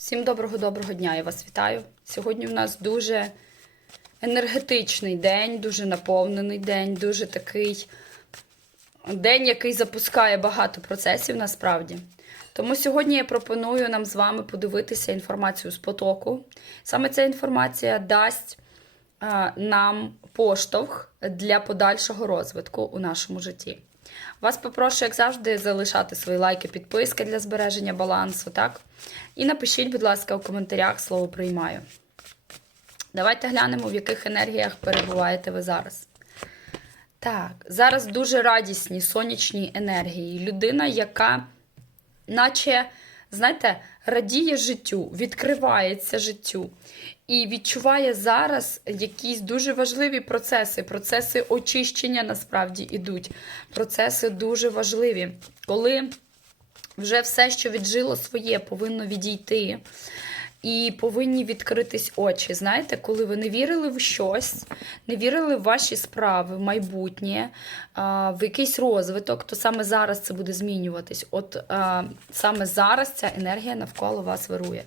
Всім доброго-доброго дня, я вас вітаю. Сьогодні у нас дуже енергетичний день, дуже наповнений день, дуже такий день, який запускає багато процесів насправді. Тому сьогодні я пропоную нам з вами подивитися інформацію з потоку. Саме ця інформація дасть нам поштовх для подальшого розвитку у нашому житті. Вас попрошу, як завжди, залишати свої лайки, підписки для збереження балансу, так? І напишіть, будь ласка, у коментарях слово приймаю. Давайте глянемо, в яких енергіях перебуваєте ви зараз. Так, зараз дуже радісні сонячні енергії. Людина, яка, наче, знаєте, радіє життю, відкривається життю. І відчуває зараз якісь дуже важливі процеси. Процеси очищення насправді ідуть. Процеси дуже важливі. Коли вже все, що віджило своє, повинно відійти. І повинні відкритись очі. Знаєте, коли ви не вірили в щось, не вірили в ваші справи, в майбутнє, в якийсь розвиток, то саме зараз це буде змінюватись. От саме зараз ця енергія навколо вас вирує.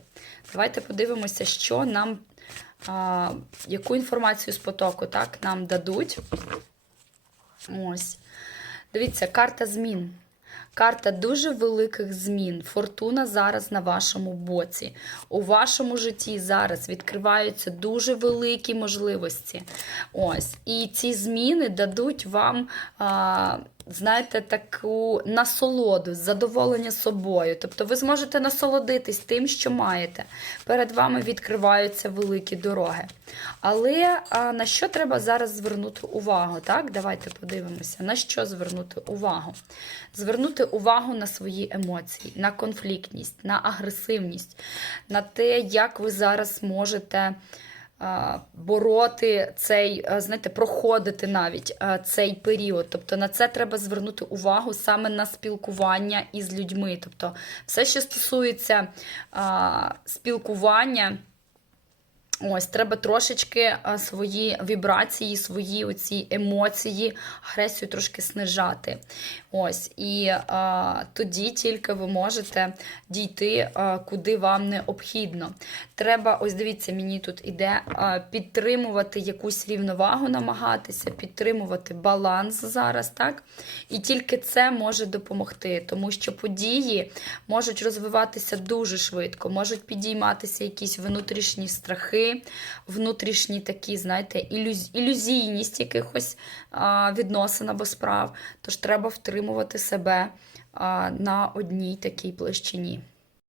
Давайте подивимося, що нам, яку інформацію з потоку так, нам дадуть. Ось. Дивіться, карта змін. Карта дуже великих змін. Фортуна зараз на вашому боці. У вашому житті зараз відкриваються дуже великі можливості. Ось. І ці зміни дадуть вам, а, знаєте, таку насолоду, задоволення собою. Тобто ви зможете насолодитись тим, що маєте. Перед вами відкриваються великі дороги. Але а, на що треба зараз звернути увагу? Так, давайте подивимося, на що звернути увагу. Звернути увагу на свої емоції, на конфліктність, на агресивність, на те, як ви зараз можете бороти цей, знаєте, проходити навіть цей період. Тобто на це треба звернути увагу саме на спілкування із людьми. Тобто, все, що стосується спілкування. Ось, треба трошечки свої вібрації, свої оці емоції, агресію трошки снижати. Ось, і а, тоді тільки ви можете дійти, а, куди вам необхідно. Треба, ось дивіться, мені тут іде а, підтримувати якусь рівновагу, намагатися, підтримувати баланс зараз, так? І тільки це може допомогти, тому що події можуть розвиватися дуже швидко, можуть підійматися якісь внутрішні страхи внутрішні такі, знаєте, ілюз... ілюзійність якихось відносин або справ. Тож треба втримувати себе на одній такій площині.